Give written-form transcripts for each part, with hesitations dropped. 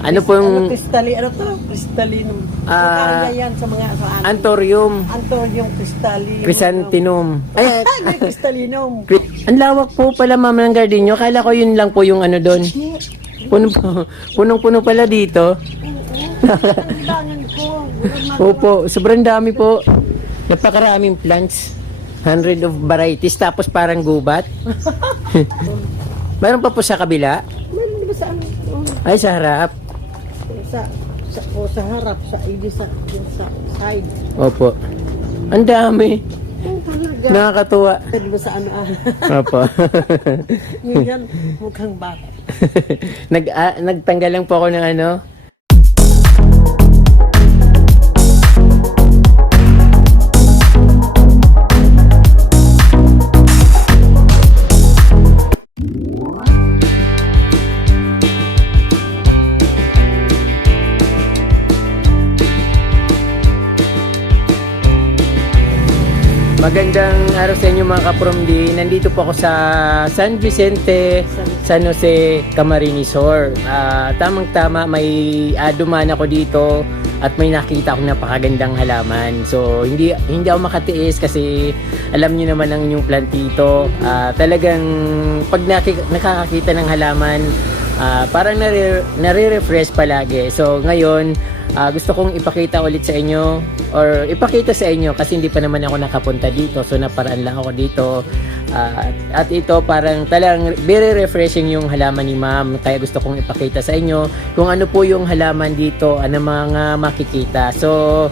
Ano po yung Ano to? Crystallinum. Kaya yan sa mga sa amin. Anthurium Anthurium crystallinum. chrysanthemum. Ay, Ay, crystallinum. ang lawak po pala ma'am ng garden nyo. Kala ko yun lang po yung ano doon. Punong-puno pala dito. Ang langan ko. Opo, sobrang dami po. Napakaraming plants. 100 of varieties. Tapos parang gubat. Meron pa po sa kabila. Meron ba sa ano? Ay, sa harap. Sa harap, sa side. Opo. Ang dami. Talaga. Nakakatuwa. Pwede ba sa ano? Opo. Ngayon, mukhang bata. Nagtanggal lang po ako ng ano. Magandang araw sa inyo mga kapromdi. Nandito po ako sa San Vicente, San Jose, Camarines Sur. Tamang-tama may dumaan ako dito at may nakita akong napakagandang halaman. So hindi ako makatiis kasi alam niyo naman ang inyong plant dito. Talagang pag nakakakita ng halaman, parang nare-refresh palagi. So ngayon, gusto kong ipakita ulit sa inyo or ipakita sa inyo kasi hindi pa naman ako nakapunta dito, so naparaan lang ako dito, at ito parang talagang very refreshing yung halaman ni ma'am, kaya gusto kong ipakita sa inyo kung ano po yung halaman dito, ano mga makikita. So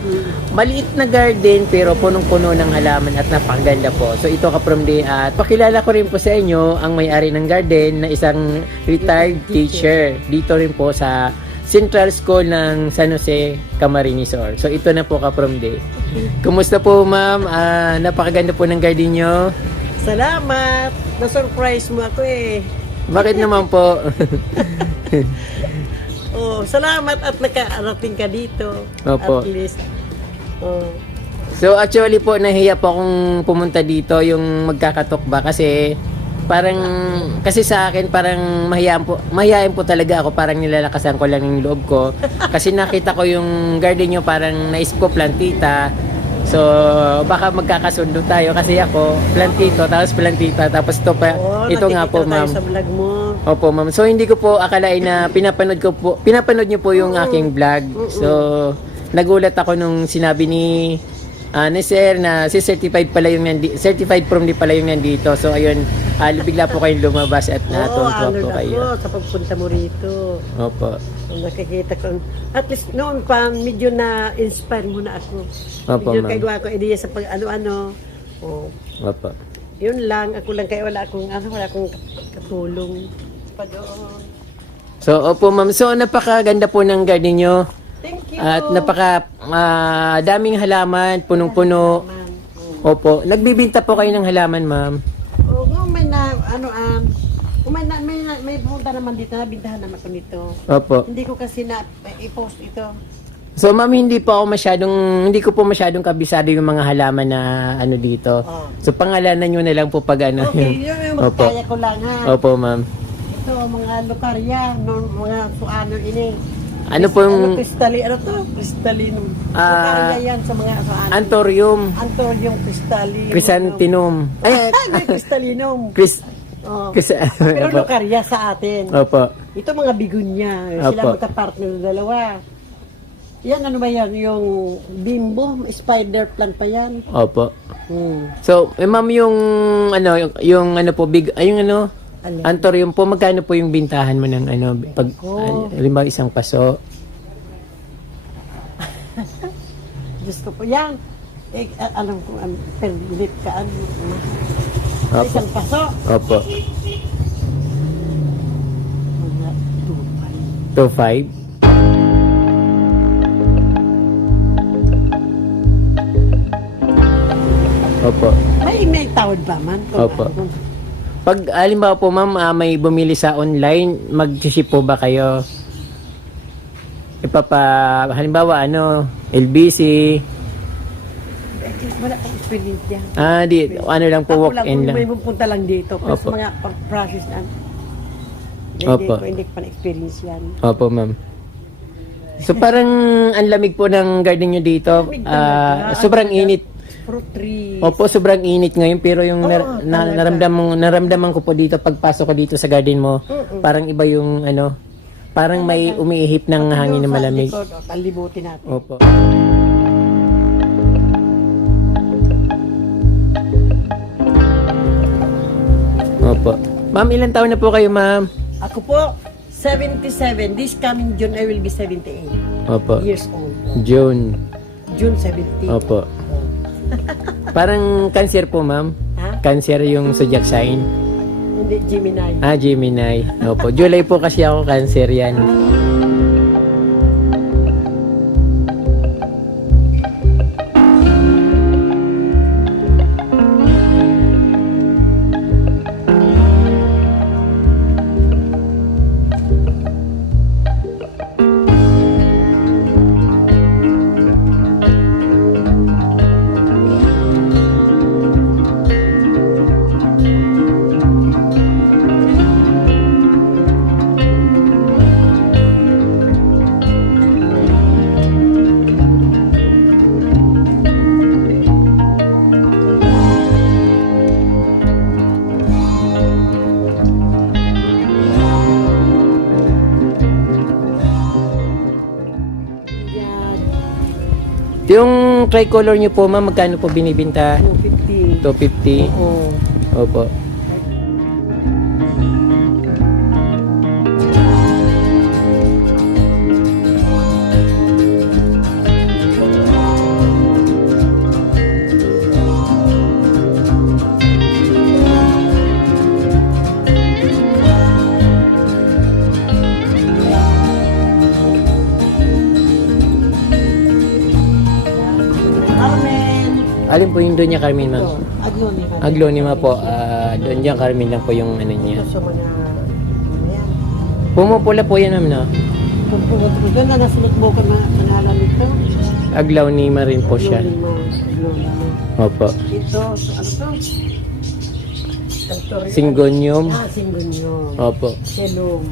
maliit na garden pero punong-puno ng halaman at napakaganda po. So ito kapromdi, at pakilala ko rin po sa inyo ang may-ari ng garden na isang retired teacher dito rin po sa Central School ng San Jose, Camarines Sur. So ito na po kapromdi. Kumusta po ma'am? Napakaganda po ng garden nyo. Salamat! Na-surprise mo ako eh. Bakit naman po? Oh, salamat at nakarating ka dito. Opo. At least. Oh. So actually po nahiya po akong pumunta dito yung magkakatok ba kasi parang kasi sa akin parang mahihain po talaga ako, parang nilalakasan ko lang yung loob ko kasi nakita ko yung garden nyo parang naisip ko plantita, so baka magkakasundo tayo kasi ako plantito tapos plantita tapos ito nga po ma'am. Sa vlog mo. Opo ma'am, so hindi ko po akalain na pinapanood nyo po yung aking vlog. So nagulat ako nung sinabi ni sir na si certified from di pala yung nandito. So ayun, bigla po kayong lumabas at natuwa po kayo. Sa pagpunta mo rito. Opo. Nakikita ko. At least noon pa medyo na-inspire mo na ako. Opo, medyo ma'am. kagawa ko ideya sa pag ano-ano. Oh. Opo. Yun lang, ako lang kaya wala akong katulong pa doon. So opo ma'am, so napakaganda po ng garden nyo. Thank you. At daming halaman, punong-puno. Opo. Nagbibinta po kayo ng halaman, ma'am? Oo, may pumunta naman dito, nabintahan naman ko nito. Opo. Hindi ko kasi i-post ito. So, ma'am, hindi ko po masyadong kabisado yung mga halaman na ano dito. Oh. So, pangalanan nyo na lang po pag ano. Okay, yun Opo. kaya ko lang ha. Opo, ma'am. Ito, mga lukarya, mga suano ini. Ano po yung Crystallinum. Lukarya yan sa mga suano. Anthurium Anthurium crystallinum. chrysanthemum. Ay, Crystallinum. Oh. Pero lukarya sa atin. Opo. Ito mga bigunya. Sila Opo. magka-partner na dalawa. Yan, ano ba yan? Yung bimbo, spider plant pa yan. Opo. Hmm. So, ma'am, yung ano po, yung ano, Alin? Anthurium po, magkano po yung bintahan mo ng ano, pag, Ako. halimbawa isang paso? Diyos ko po. Yan. Alam ko, per lit ka. Opo. Isang paso. Opo. Mga 2.5? 2.5. Opo. May tawad ba man? Opo. Pag halimbawa po ma'am, may bumili sa online, mag-ship po ba kayo? Halimbawa LBC. Wala akong experience yan. Ano lang po, Ako lang, walk-in lang. may pupunta lang dito. Pero Opo. sa mga process na, Opo. hindi ko pa na-experience yan. Opo ma'am. So parang ang lamig po ng garden nyo dito. Lamig talaga. Sobrang init. Fruit trees. Opo, sobrang init ngayon pero yung Oo, talaga. naramdaman ko po dito pagpasok ko dito sa garden mo, parang iba yung parang may umiihip ng hangin na malamig. Palibutin natin. Opo. Opo. Ma'am, ilang taon na po kayo, ma'am? Ako po, 77. This coming June, I will be 78 Opo. years old. June. June 70. Opo. Parang cancer po, ma'am. Ha? Cancer yung zodiac sign. Hindi, Gemini. Gemini. Opo. July po kasi ako, cancer yan. Yan. Yung tricolor nyo po, ma'am, magkano po binibinta? 250. 250. Oo. Opo. Carmen. Alin po yung Doña Carmen, ma'am? Ito, Aglonema. Aglonema po. Doña Carmen lang po yung ano niya. Ito sa mga, ayan. Pumupula po yan, ma'am, no? Kung pumunta ko doon, nanasunod mo ko na pangalan nito. Aglonema rin po siya. Aglonema. Opo. Ito, ano to? Victoria. Singonium. Singonium. Opo. Selum.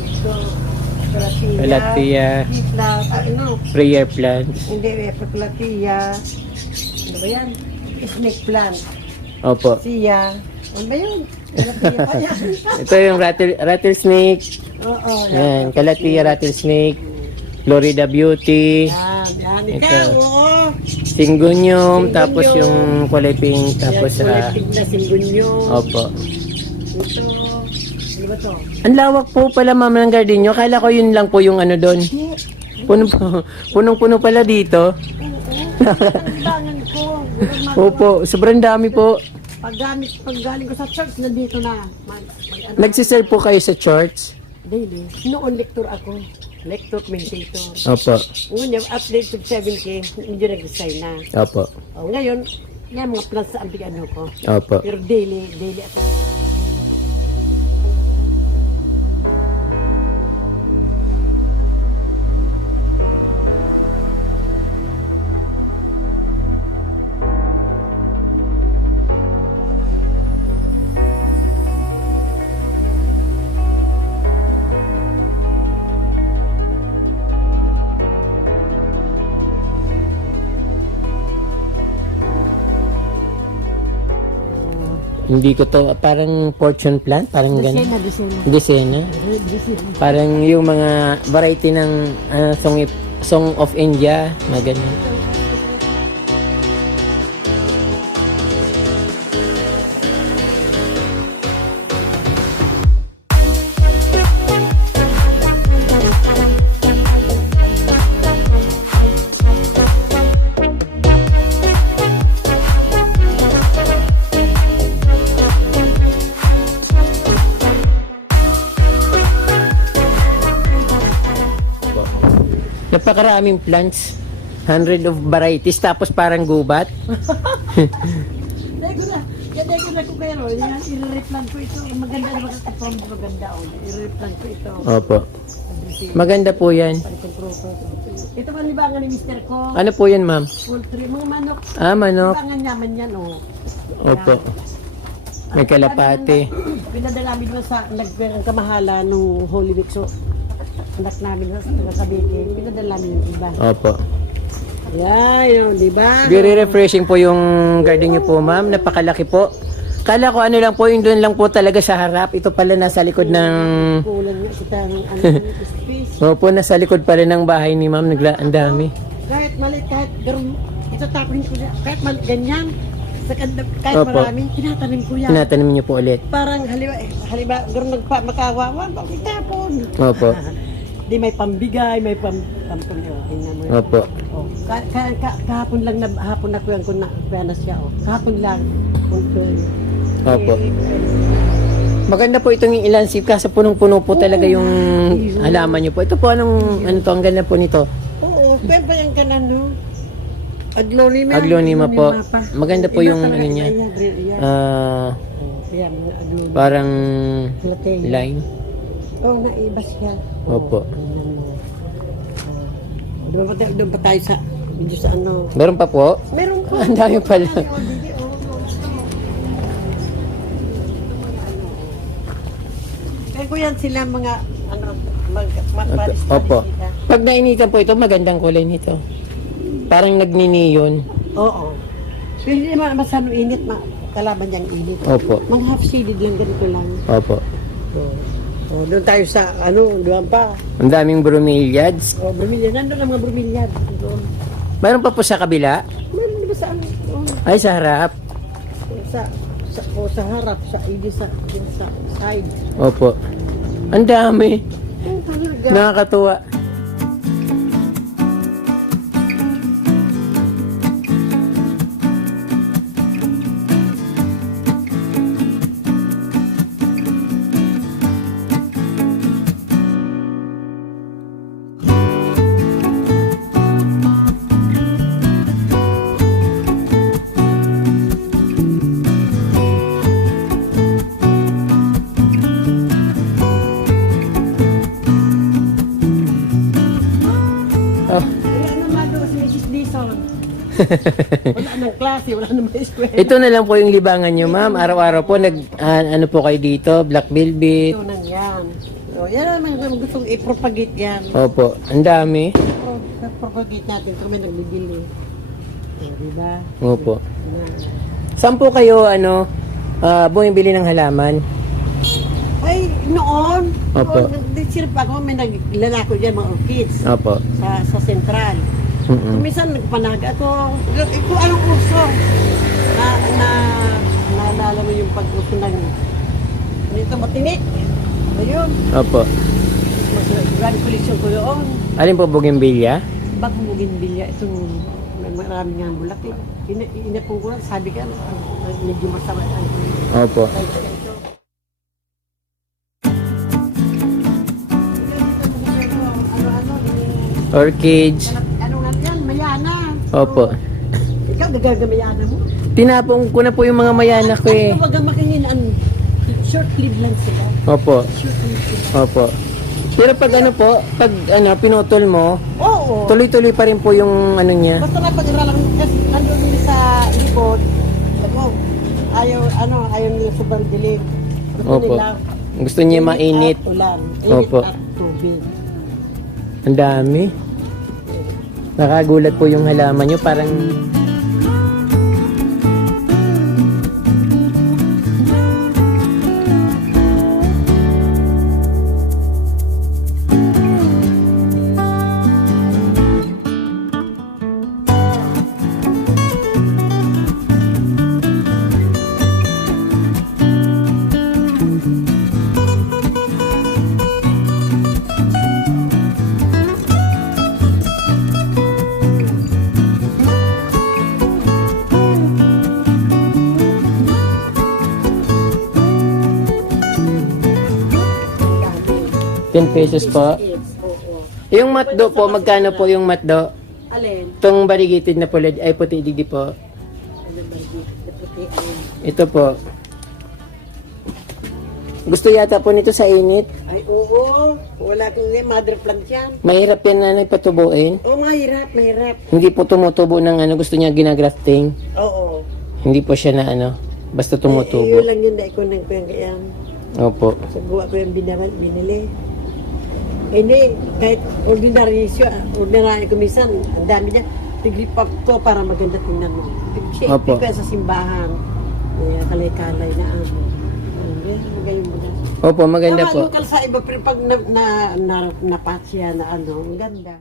Ito, Calathea. Calathea. Prayer plants. Hindi, Calathea. Ano ba yan? Snake plant. Opo. Siya. Ano ba yun? Calathea pa yan. Ito yung rattlesnake. Oo. Yan. Calathea rattlesnake. Florida Beauty. Yan. Ito. Ikaw, oo. Singonium. Tapos yung kulay pink. Tapos Yan, na Singonium. opo. Ito. Ano ba to? Ang lawak po pala, ma'am, ng garden nyo. Kala ko yun lang po yung ano doon. Punong-puno pala dito. Tangan ko. Opo, sobrang dami po. Paggaling ko sa church, nandito na. Nagsiserve po kayo sa church? Daily. Noon, lector ako. Lector, meditator. Opo. Ngayon, update to 7K, hindi nag-design na. Opo. Ngayon, yan mga plans sa ambig ano ko. Opo. Pero daily ako. Hindi ko to, parang fortune plant, parang gano'n. Desena. Desena. Parang yung mga variety ng Song of India, mga ganyan. Napakaraming plants. 100 of varieties. Tapos parang gubat. Dahil ko na ko kayo. Yan, i-replant ko ito. Maganda na makakapong maganda. I-replant ko ito. Opo. Maganda po yan. Ito pa libangan ni Mr. Ko. Ano po yan, ma'am? Poultry, mga manok. Manok. Libangan naman yan, Opo. May kalapate. Pinadala namin doon sa nagperang kamahala nung Holy Week. So, anak namin sa taga-Cavite, pinadala namin yung iba. Opo. Yan, yun, di ba? Very refreshing po yung garden niyo po, ma'am. Napakalaki po. Kala ko ano lang po, yung doon lang po talaga sa harap. Ito pala nasa likod ng... Kulang nga kita ng space. Opo, nasa likod pala ng bahay ni ma'am. Ang dami. Kahit maliit, kahit garong, ito tapon ko yan. Kahit maliit, ganyan. Kahit Opo. marami, tinatanim ko yan. Tinatanim niyo po ulit. Parang haliba, garong makawawan, bakit tapon? Opo. Di may pambigay, may pampamyo. Tingnan mo yun. Opo. Oh, kahapon lang na hapon na kuya ko na siya oh. Kahapon lang. Opo. Maganda po itong yung ilansip kasi punong-puno po talaga yung halaman niyo po. Ito po ano to, ang ganda po nito. Oo, pero pa yung kanan no. Aglonema. Aglonema po. Maganda po Iba yung talaga ano niya. Ayan. Ayan, aglonema. Parang Lateng. lime. Oo, naiba siya. Opo. Tingnan mo. Doon pa tayo sa, medyo sa ano. Meron pa po? Meron pa. Ang dami pala. Kaya ko yan sila mga, ano, Opo. Pag nainitan po ito, magandang kulay nito. Parang nagniniyon. Oo. Pero hindi naman masano init, kalaban niyang init. Opo. Mga half-seeded lang, ganito lang. Opo. Oh, doon tayo sa, ano, doon pa. Ang daming bromeliads. Oh, bromeliad. Nandun ang mga bromeliad. Doon. Meron pa po sa kabila? Meron di ba sa, ano, doon? Ay, sa harap. Sa harap, sa side. Opo. Ang dami. Oh, talaga. Nakakatuwa. Oh. Wala naman doon si Mrs. Dison. Wala nang klase, wala nang eskwela. Ito na lang po yung libangan nyo, ma'am. Araw-araw po, ano po kayo dito? Black velvet. Ito nang yan. So, yan naman ang gustong i-propagate yan. Opo. Ang dami. Propagate natin kung may nagbibili. Diba? Opo. Na. Saan po kayo, bumibili ng halaman? Ay, noon. Opo. Sirap ako, may naglalako dyan, mga orchids. Opo. Sa Central. Mm-mm. Minsan nagpanaga ako. Kung anong kurso. Naalala mo yung pag-uso ng nito matinik. Ayun. Opo. Grand collection ko yun. Alin po, bougainvillea? Bagong bougainvillea. Itong marami nga bulak eh. Inapong ko lang, sabi ka, medyo masama. Opo. Orchids. Ano nga yan? Mayana. Opo. Ikaw, nagagamayana mo. Tinapong ko na po yung mga mayana ko eh. Ano wag ang makahinaan? Short lead lang sila. Opo. Short lead sila. Opo. Pero pag pinutol mo, Oo. tuloy-tuloy pa rin po yung ano niya. Basta napag-aralan kasi nandun din sa likod. Ayaw nila sobrang dilim. Gusto Opo. nila Gusto niya mainit. at ulan. Init Opo. at tubig. Ang dami. Nakagulat po yung halaman nyo. Parang... ₱10 po. Oo. Yung matdo po, magkano po yung matdo? Alin? Itong variegated na pula, ay puti digdi po. Ano ba yung puti? Alin? Ito po. Gusto yata po nito sa init. Ay, oo. Wala kang mother plant yan. Mahirap yan na patubuin. Oo, mahirap, mahirap. Hindi po tumutubo ng gusto niya ginagrafting. Oo. Hindi po siya na basta Yun tumutubo. lang yun na ikaw nang kuyang yan. Opo. Sa buwa ko yung binili. Hindi, kahit ordinary ko minsan, ang dami niya, tiglipap ko para maganda tingnan mo. Opo. Siyempre sa simbahan, kalay-kalay na ano. Magayon mo na. Opo, maganda po. Yung sa iba, pero pag napatsya na ano, ang ganda.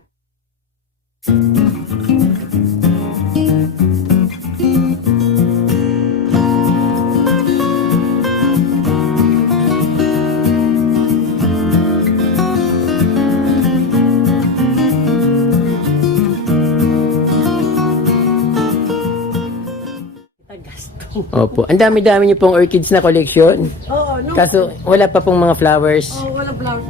Gasto. Opo. Ang dami-dami niyo pong orchids na collection. Oo, no. Kaso wala pa pong mga flowers. Walang flower.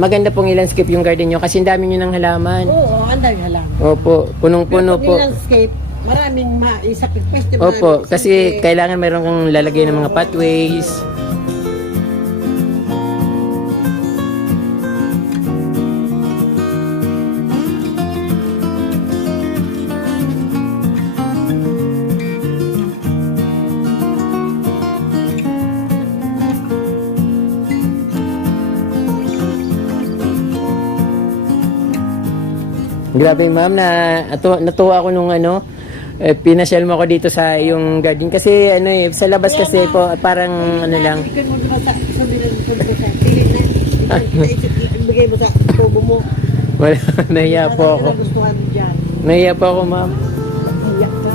Maganda pong i-landscape yung garden nyo kasi ang dami nyo ng halaman. Oo, ang dami halaman. Opo, punong-puno Pero po. pag landscape, maraming ma-sacrifice. Opo, kasi kailangan mayroon kang lalagay ng mga pathways. Grabe ma'am, natuwa ako nung pinasyal mo ako dito sa yung garden kasi sa labas kasi po parang lang. Ibigay mo naman sa sundilan mo sa pilit na. Ibigay mo sa tubo mo. Wala, nahiya po ako. Gustuhan mo dyan. Nahiya po ako ma'am. Iyak ka.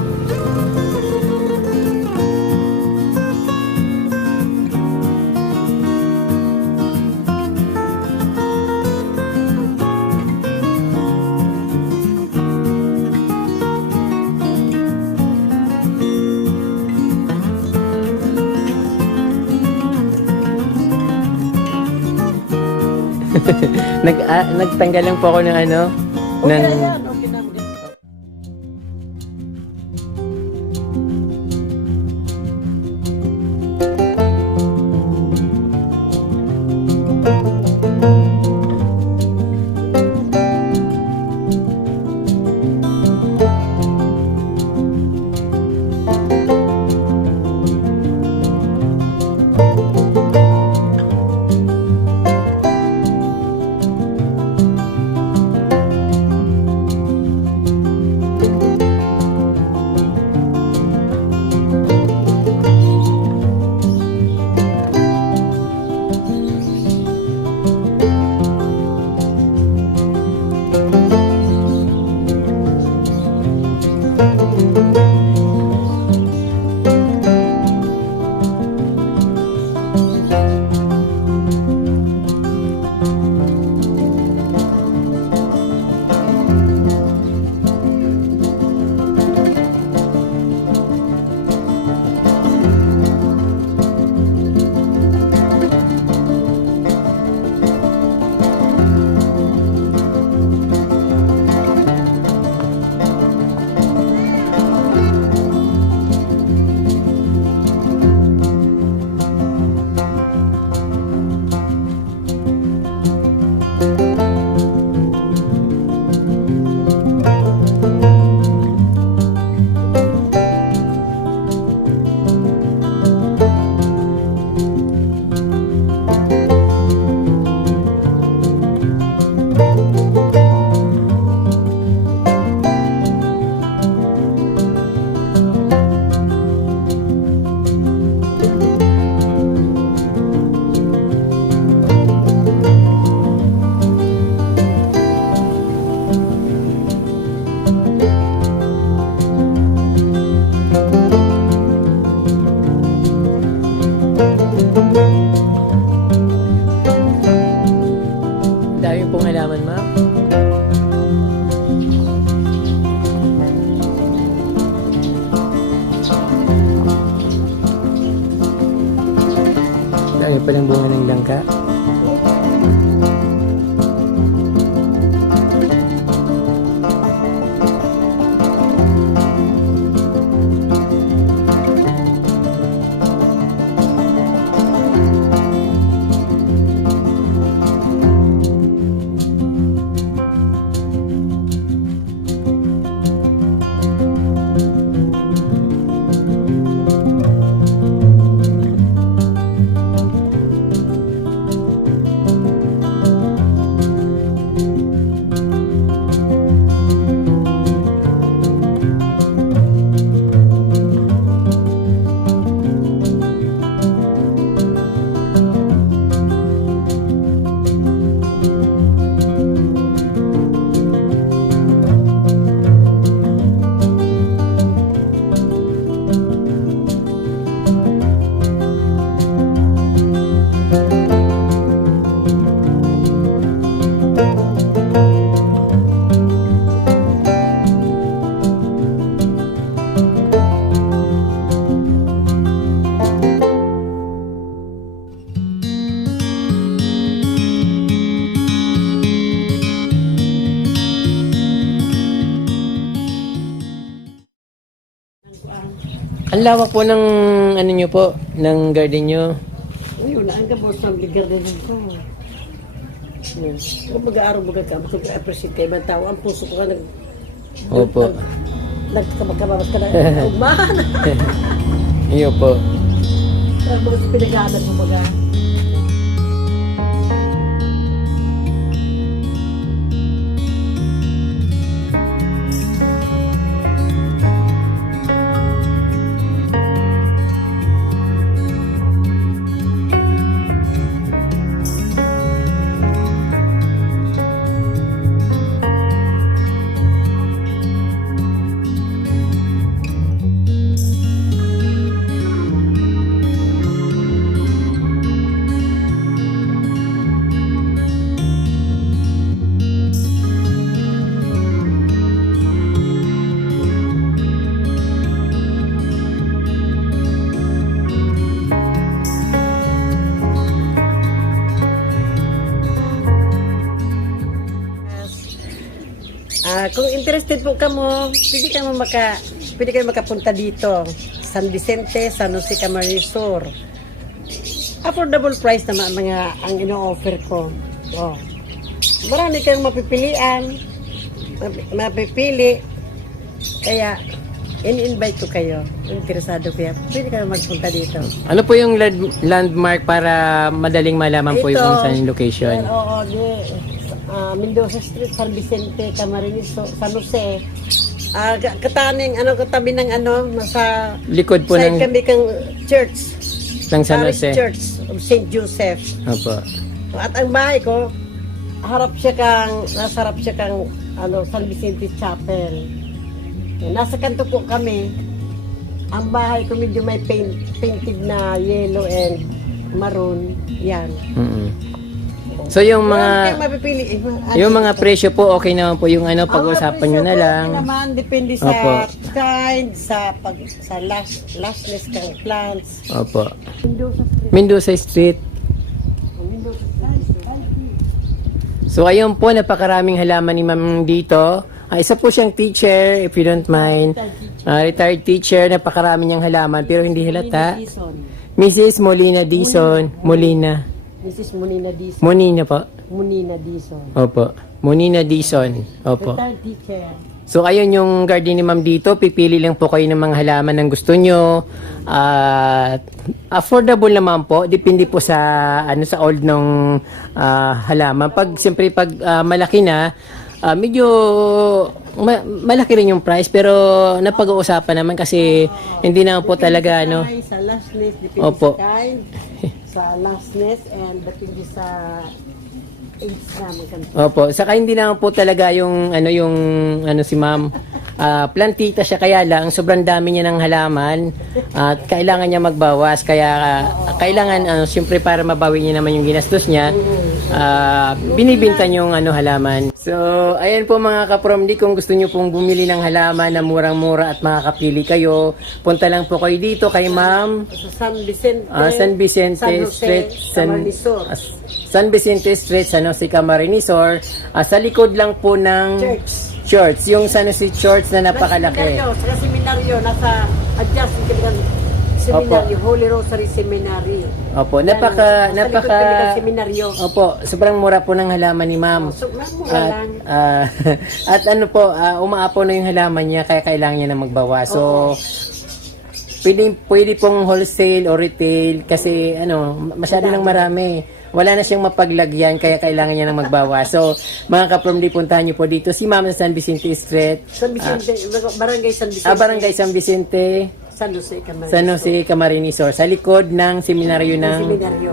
Nagtanggal lang po ako ng Okay ng na yan, okay na. palang bunga ng langka. Ang lawak po ng ano nyo po, ng garden nyo. Ayun, ang gabos ng ligar din ko. Kung mag-aaral mo ka, mag-appreciate kayo ibang tao, ang puso ko ka Opo. nagkababas ka na, ugman! Iyo po. Ang mga pinag-aaral mo baga. Kung interested po kamo, pwede kayo makapunta dito. San Vicente, San Jose Camarines Sur. Affordable price naman ang ino-offer ko. Oh. Marami kayong mapipilian, mapipili. Kaya, in-invite ko kayo. Interesado kaya, pwede kayo magpunta dito. Ano po yung landmark para madaling malaman po yung kung saan yung location? Oo, Mendoza Street, San Vicente, Camarines, San Jose. Katabi ng nasa Likod po side ng kami kang church. San Parish Jose. Church of St. Joseph. Opo. At ang bahay ko, nasa harap siya kang San Vicente Chapel. Nasa kanto po kami. Ang bahay ko medyo may painted na yellow and maroon. Yan. So yung Marami kayong mga mapipili. yung mga presyo po okay naman po yung pag-usapan nyo na lang. Okay naman, depende sa Opo. kind, sa lastness ng plants. Opo. Mendoza Street. Mendoza Street. Mendoza Street. So ayun po, napakaraming halaman ni ma'am dito. Isa po siyang teacher, if you don't mind. Retired teacher, napakarami niyang halaman pero hindi halata. Mrs. Molina Dizon. Molina. Mrs. Munina Dizon. Monina po. Munina Dizon. Opo. Monina Dizon. Opo. Retired teacher. So ayun yung garden ni ma'am dito. Pipili lang po kayo ng mga halaman ng gusto nyo. Affordable naman po. Depende po sa sa old ng halaman. Siyempre pag malaki na, medyo malaki rin yung price pero napag-uusapan naman kasi hindi naman po talaga Sa lastness, depende Opo. sa kind, sa lastness, and depende sa age naman kanto. Opo, saka hindi naman po talaga yung si ma'am. Plantita siya kaya lang sobrang dami niya ng halaman at kailangan niya magbawas kaya kailangan siyempre para mabawi niya naman yung ginastos niya. binibinta yung halaman. So, ayan po mga kapromdi, kung gusto nyo pong bumili ng halaman na murang-mura at makakapili kayo, punta lang po kayo dito kay Ma'am Sa San Vicente, San Vicente San Jose, Street, Camarines-Sur. San Vicente Street, San Jose, Camarines Sur. Sa likod lang po ng church, yung San Jose Church na napakalaki. Sa seminaryo, nasa adjacent kami ng seminaryo, Holy Rosary Seminary. Opo, Sa likod kami ng seminaryo. Opo, sobrang mura po ng halaman ni Ma'am. So, mura At, lang. at ano po, umaapo na yung halaman niya, kaya kailangan niya na magbawa. So, pwede pong wholesale o retail kasi masyado nang marami. Wala na siyang mapaglagyan, kaya kailangan niya nang magbawa. So, mga kapromdi, puntahan niyo po dito si Ma'am sa San Vicente Street. San Vicente, Barangay San Vicente. Barangay San Vicente, San Jose, Camarines. San Jose, Camarines Sur. Sa likod ng seminaryo ng Seminaryo.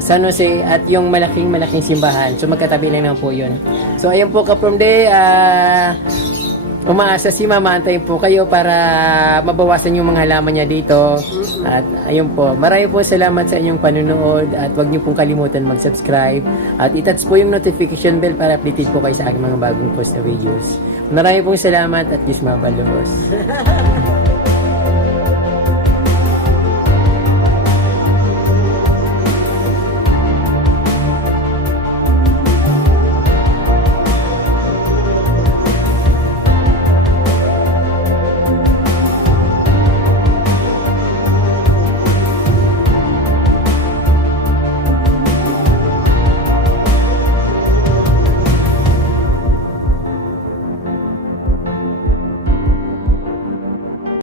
San Jose at yung malaking simbahan. So magkatabi lang naman po yun. So ayan po kapromde, umaasa si Mama, antayin po kayo para mabawasan yung mga halaman niya dito. At ayun po, marami po salamat sa inyong panunood at huwag niyo pong kalimutan mag-subscribe at i-touch po yung notification bell para updated po kayo sa aking mga bagong post na videos. Marami pong salamat at Diyos mabalos.